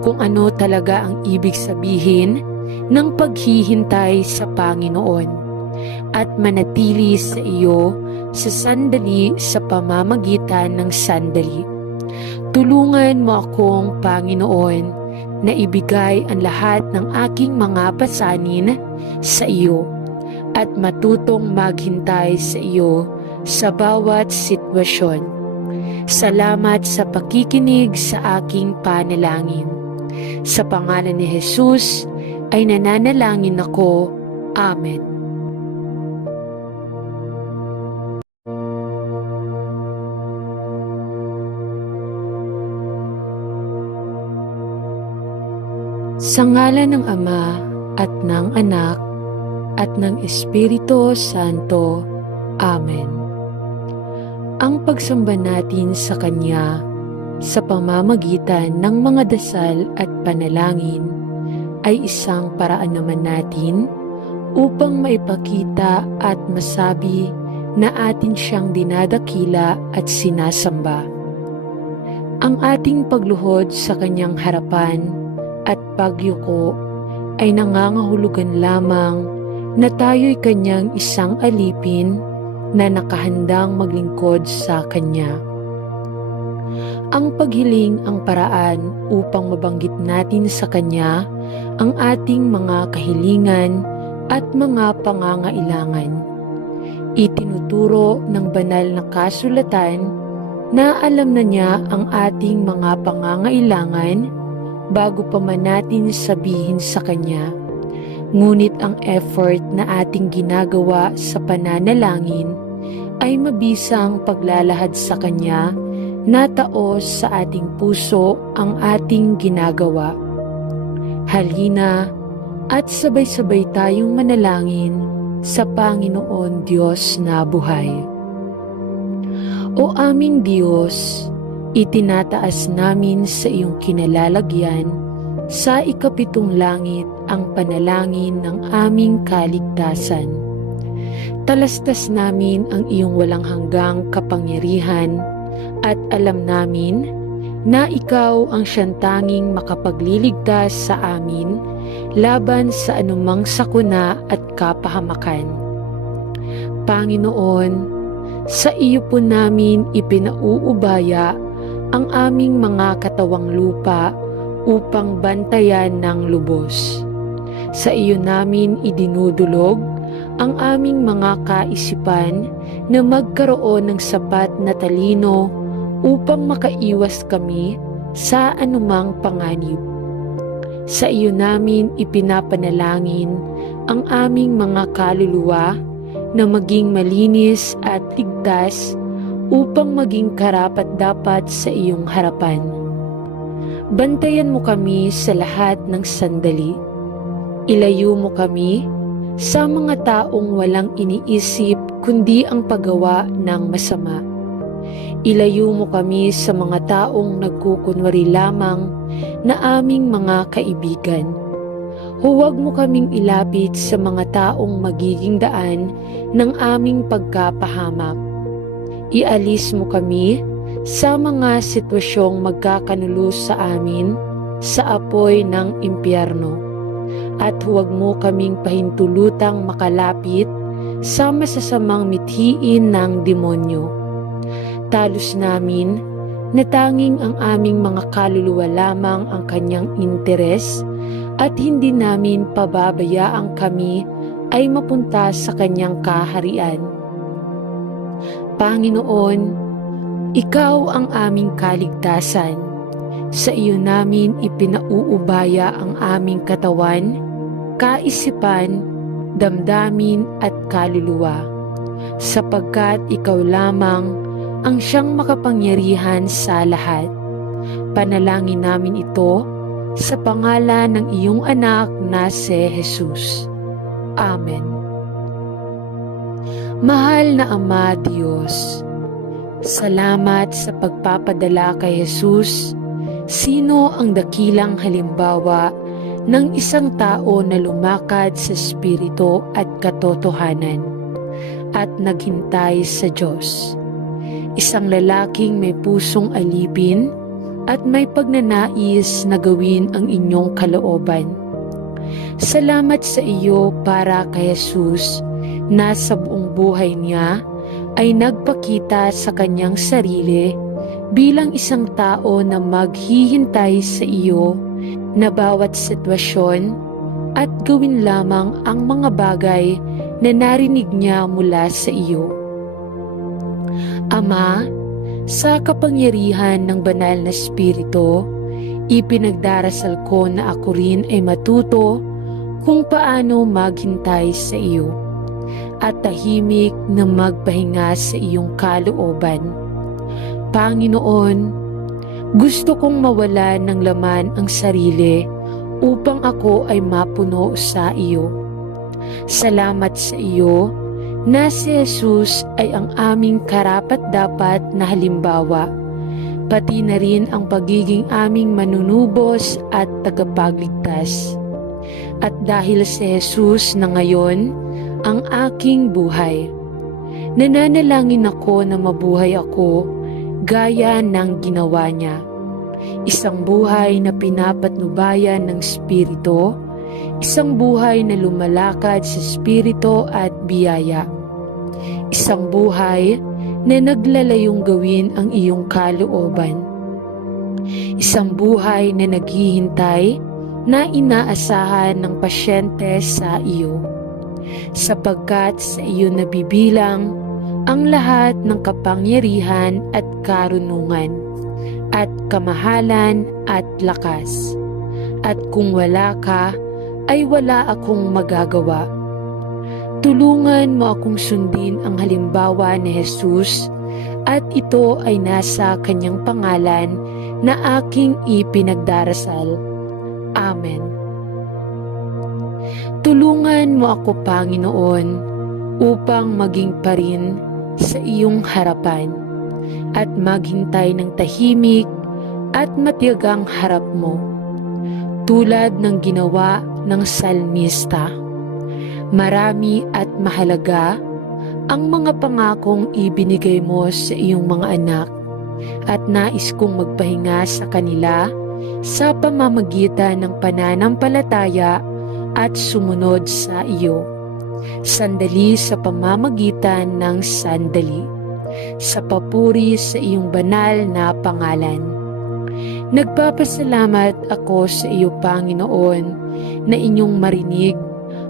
kung ano talaga ang ibig sabihin ng paghihintay sa Panginoon at manatili sa iyo sa sandali sa pamamagitan ng sandali. Tulungan mo akong, Panginoon, na ibigay ang lahat ng aking mga pasanin sa iyo at matutong maghintay sa iyo sa bawat sitwasyon. Salamat sa pakikinig sa aking panalangin. Sa pangalan ni Jesus ay nananalangin ako. Amen. Sa ngalan ng Ama at ng Anak at ng Espiritu Santo. Amen. Ang pagsamba natin sa Kanya sa pamamagitan ng mga dasal at panalangin ay isang paraan naman natin upang maipakita at masabi na atin siyang dinadakila at sinasamba. Ang ating pagluhod sa Kanyang harapan at pagyuko ay nangangahulugan lamang na tayo'y Kanyang isang alipin na nakahandang maglingkod sa Kanya. Ang paghiling ang paraan upang mabanggit natin sa Kanya ang ating mga kahilingan at mga pangangailangan. Itinuturo ng banal na kasulatan na alam na niya ang ating mga pangangailangan bago pa man natin sabihin sa Kanya. Ngunit ang effort na ating ginagawa sa pananalangin ay mabisang paglalahad sa Kanya na taos sa ating puso ang ating ginagawa. Halina at sabay-sabay tayong manalangin sa Panginoon Diyos na buhay. O aming Diyos, itinataas namin sa iyong kinalalagyan sa ikapitong langit ang panalangin ng aming kaligtasan. Talastas namin ang iyong walang hanggang kapangyarihan at alam namin na ikaw ang siyang tanging makapagliligtas sa amin laban sa anumang sakuna at kapahamakan. Panginoon, sa iyo po namin ipinauubaya ang aming mga katawang lupa upang bantayan ng lubos. Sa iyo namin idinudulog ang aming mga kaisipan na magkaroon ng sapat na talino upang makaiwas kami sa anumang panganib. Sa iyo namin ipinapanalangin ang aming mga kaluluwa na maging malinis at ligtas upang maging karapat-dapat sa iyong harapan. Bantayan mo kami sa lahat ng sandali. Ilayo mo kami sa mga taong walang iniisip kundi ang paggawa ng masama. Ilayo mo kami sa mga taong nagkukunwari lamang na aming mga kaibigan. Huwag mo kaming ilapit sa mga taong magiging daan ng aming pagkapahamak. Ialis mo kami sa mga sitwasyong magkakanulos sa amin sa apoy ng impyerno. At huwag mo kaming pahintulutang makalapit sa masasamang mithiin ng demonyo. Talos namin na tanging ang aming mga kaluluwa lamang ang kanyang interes at hindi namin pababayaang kami ay mapunta sa kanyang kaharian. Panginoon, ikaw ang aming kaligtasan. Sa iyo namin ipinauubaya ang aming katawan kaisipan, damdamin at kaluluwa, sapagkat ikaw lamang ang siyang makapangyarihan sa lahat. Panalangin namin ito sa pangalan ng iyong anak na si Jesus. Amen. Mahal na Ama Diyos, salamat sa pagpapadala kay Jesus. Sino ang dakilang halimbawa ng isang tao na lumakad sa Espiritu at katotohanan at naghintay sa Diyos? Isang lalaking may pusong alipin at may pagnanais na gawin ang inyong kalooban. Salamat sa iyo para kay Jesus na sa buong buhay niya ay nagpakita sa kanyang sarili bilang isang tao na maghihintay sa iyo na bawat sitwasyon at gawin lamang ang mga bagay na narinig niya mula sa iyo. Ama, sa kapangyarihan ng banal na Espiritu, ipinagdarasal ko na ako rin ay matuto kung paano maghintay sa iyo at tahimik na magpahinga sa iyong kalooban. Panginoon, gusto kong mawala ng laman ang sarili upang ako ay mapuno sa iyo. Salamat sa iyo na si Jesus ay ang aming karapat-dapat na halimbawa, pati na rin ang pagiging aming manunubos at tagapagligtas. At dahil si Jesus na ngayon ang aking buhay, nananalangin ako na mabuhay ako gaya ng ginawa niya. Isang buhay na pinapatnubayan ng Espiritu, isang buhay na lumalakad sa Espiritu at biyaya. Isang buhay na naglalayong gawin ang iyong kalooban. Isang buhay na naghihintay na inaasahan ng pasyente sa iyo, sapagkat sa iyo nabibilang ang lahat ng kapangyarihan at karunungan, at kamahalan at lakas. At kung wala ka, ay wala akong magagawa. Tulungan mo akong sundin ang halimbawa ni Jesus, at ito ay nasa kanyang pangalan na aking ipinagdarasal. Amen. Tulungan mo ako, Panginoon, upang maging pa rin sa iyong harapan at maghintay ng tahimik at matiyagang harap mo, tulad ng ginawa ng salmista. Marami at mahalaga ang mga pangakong ibinigay mo sa iyong mga anak, at nais kong magpahinga sa kanila sa pamamagitan ng pananampalataya at sumunod sa iyo. Sandali sa pamamagitan ng sandali, sa papuri sa iyong banal na pangalan. Nagpapasalamat ako sa iyo, Panginoon, na inyong marinig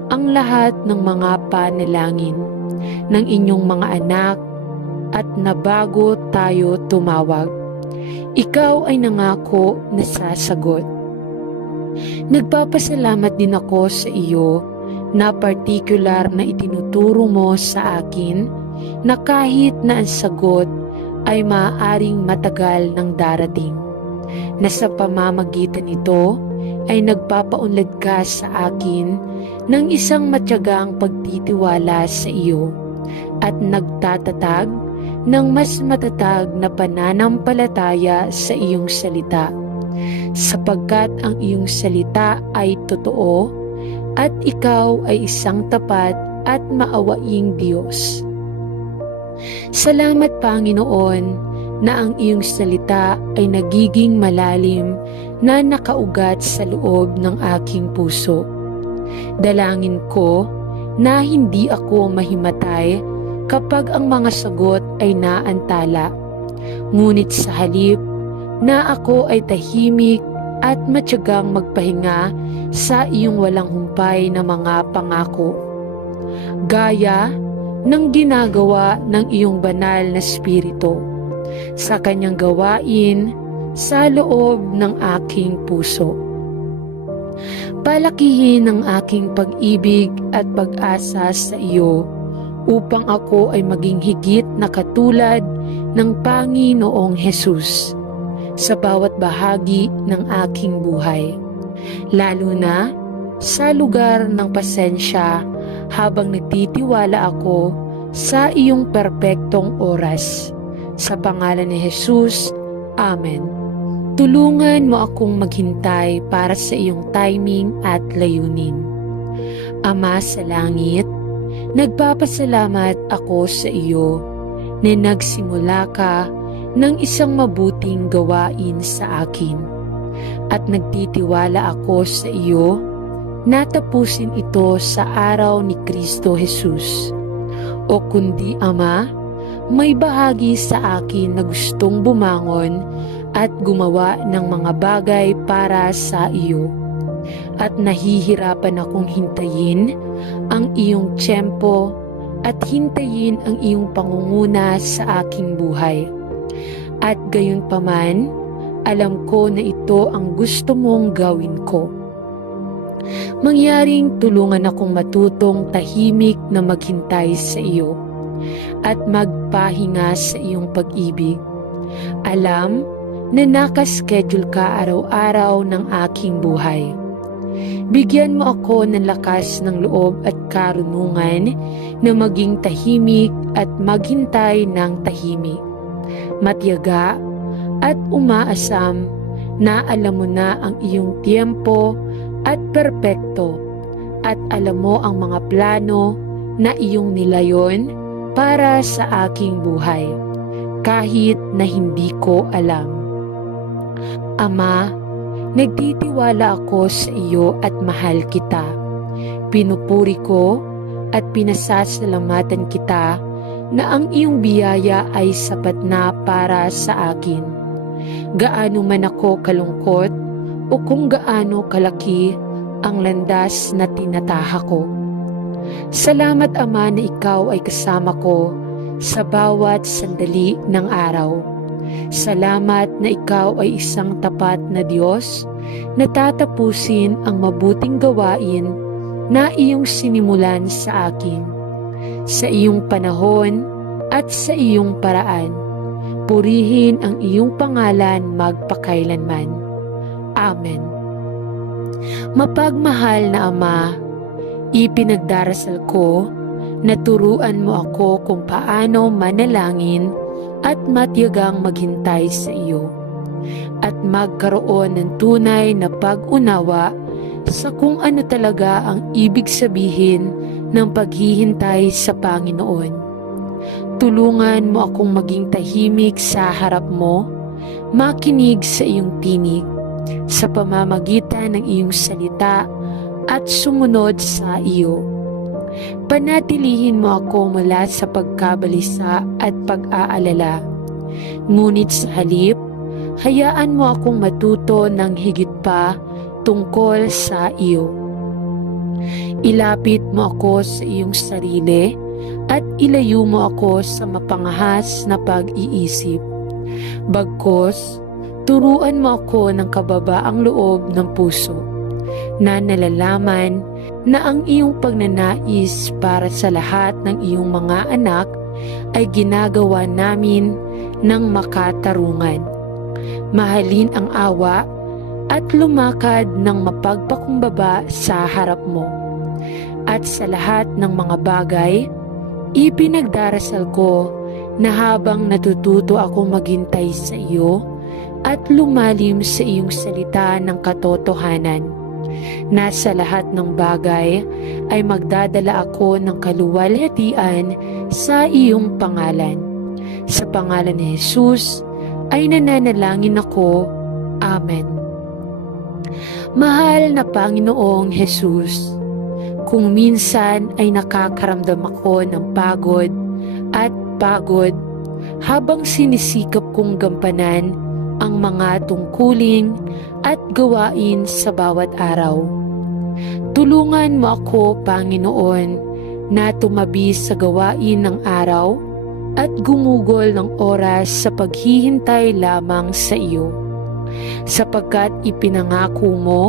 ang lahat ng mga panalangin ng inyong mga anak, at na bago tayo tumawag, ikaw ay nangako na sasagot. Nagpapasalamat din ako sa iyo na partikular na itinuturo mo sa akin na kahit na ang sagot ay maaaring matagal ng darating, na sa pamamagitan nito ay nagpapaunlad ka sa akin ng isang matyagang pagtitiwala sa iyo at nagtatatag ng mas matatag na pananampalataya sa iyong salita, sapagkat ang iyong salita ay totoo at ikaw ay isang tapat at maawaing Diyos. Salamat, Panginoon, na ang iyong salita ay nagiging malalim na nakaugat sa loob ng aking puso. Dalangin ko na hindi ako mahimatay kapag ang mga sagot ay naantala, ngunit sa halip na ako ay tahimik at matyagang magpahinga sa iyong walang humpay na mga pangako, gaya ng ginagawa ng iyong banal na Espiritu sa kanyang gawain sa loob ng aking puso. Palakihin ang aking pag-ibig at pag-asa sa iyo upang ako ay maging higit na katulad ng Panginoong Hesus sa bawat bahagi ng aking buhay, lalo na sa lugar ng pasensya habang nagtitiwala ako sa iyong perpektong oras. Sa pangalan ni Hesus, Amen. Tulungan mo akong maghintay para sa iyong timing at layunin. Ama sa langit, nagpapasalamat ako sa iyo na nagsimula ka ng isang mabuting gawain sa akin at nagtitiwala ako sa iyo na tapusin ito sa araw ni Kristo Jesus. O kundi Ama, may bahagi sa akin na gustong bumangon at gumawa ng mga bagay para sa iyo. At nahihirapan akong hintayin ang iyong tiyempo at hintayin ang iyong pangunguna sa aking buhay. At gayon paman, alam ko na ito ang gusto mong gawin ko. Mangyaring tulungan akong matutong tahimik na maghintay sa iyo at magpahinga sa iyong pag-ibig. Alam na nakaschedule ka araw-araw ng aking buhay. Bigyan mo ako ng lakas ng loob at karunungan na maging tahimik at maghintay ng tahimik, matiyaga at umaasam na alam mo na ang iyong tiempo at perpekto at alam mo ang mga plano na iyong nilayon para sa aking buhay kahit na hindi ko alam. Ama, nagtitiwala ako sa iyo at mahal kita. Pinupuri ko at pinasasalamatan kita na ang iyong biyaya ay sapat na para sa akin. Gaano man ako kalungkot o kung gaano kalaki ang landas na tinataha ko. Salamat Ama na ikaw ay kasama ko sa bawat sandali ng araw. Salamat na ikaw ay isang tapat na Diyos na tatapusin ang mabuting gawain na iyong sinimulan sa akin. Sa iyong panahon at sa iyong paraan, purihin ang iyong pangalan magpakailanman. Amen. Mapagmahal na Ama, ipinagdarasal ko na turuan mo ako kung paano manalangin at matiyagang maghintay sa iyo at magkaroon ng tunay na pag-unawa sa kung ano talaga ang ibig sabihin ng paghihintay sa Panginoon. Tulungan mo akong maging tahimik sa harap mo, makinig sa iyong tinig sa pamamagitan ng iyong salita at sumunod sa iyo. Panatilihin mo ako mula sa pagkabalisa at pag-aalala. Ngunit sa halip, hayaan mo akong matuto ng higit pa tungkol sa iyo. Ilapit mo ako sa iyong sarili at ilayo mo ako sa mapangahas na pag-iisip. Bagkus, turuan mo ako ng kababaang loob ng puso na nalalaman na ang iyong pagnanais para sa lahat ng iyong mga anak ay ginagawa namin ng makatarungan. Mahalin ang awa at lumakad ng mapagpakumbaba sa harap mo. At sa lahat ng mga bagay, ipinagdarasal ko na habang natututo akong maghintay sa iyo at lumalim sa iyong salita ng katotohanan, na sa lahat ng bagay ay magdadala ako ng kaluwalhatian sa iyong pangalan. Sa pangalan ni Jesus ay nananalangin ako. Amen. Mahal na Panginoong Jesus, kung minsan ay nakakaramdam ako ng pagod habang sinisikap kong gampanan ang mga tungkulin at gawain sa bawat araw. Tulungan mo ako, Panginoon, na tumabi sa gawain ng araw at gumugol ng oras sa paghihintay lamang sa iyo. sapagkat ipinangako mo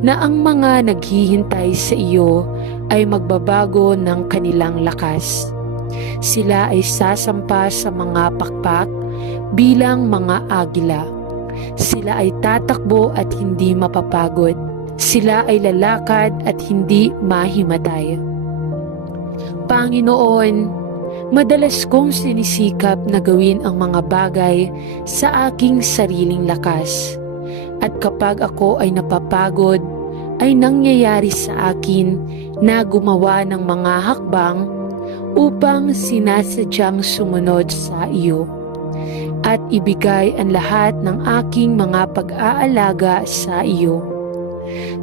na ang mga naghihintay sa iyo ay magbabago ng kanilang lakas. Sila ay sasampa sa mga pakpak bilang mga agila. Sila ay tatakbo at hindi mapapagod. Sila ay lalakad at hindi mahimatay. Panginoon, madalas kong sinisikap na gawin ang mga bagay sa aking sariling lakas. At kapag ako ay napapagod, ay nangyayari sa akin na gumawa ng mga hakbang upang sinasadyang sumunod sa iyo at ibigay ang lahat ng aking mga pag-aalaga sa iyo.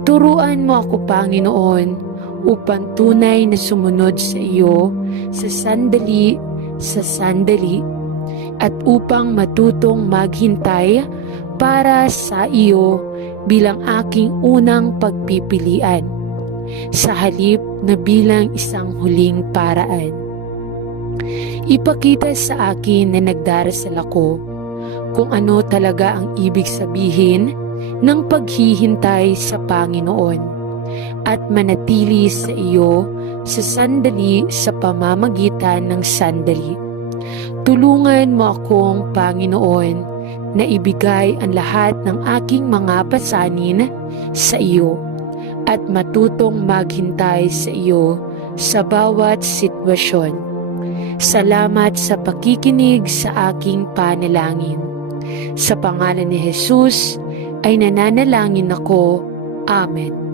Turuan mo ako, Panginoon, upang tunay na sumunod sa iyo sa sandali, at upang matutong maghintay para sa iyo bilang aking unang pagpipilian, sa halip na bilang isang huling paraan. Ipakita sa akin na nagdarasal ako kung ano talaga ang ibig sabihin ng paghihintay sa Panginoon at manatili sa iyo sa sandali sa pamamagitan ng sandali. Tulungan mo akong, Panginoon, na ibigay ang lahat ng aking mga pasanin sa iyo at matutong maghintay sa iyo sa bawat sitwasyon. Salamat sa pakikinig sa aking panalangin. Sa pangalan ni Jesus ay nananalangin ako. Amen.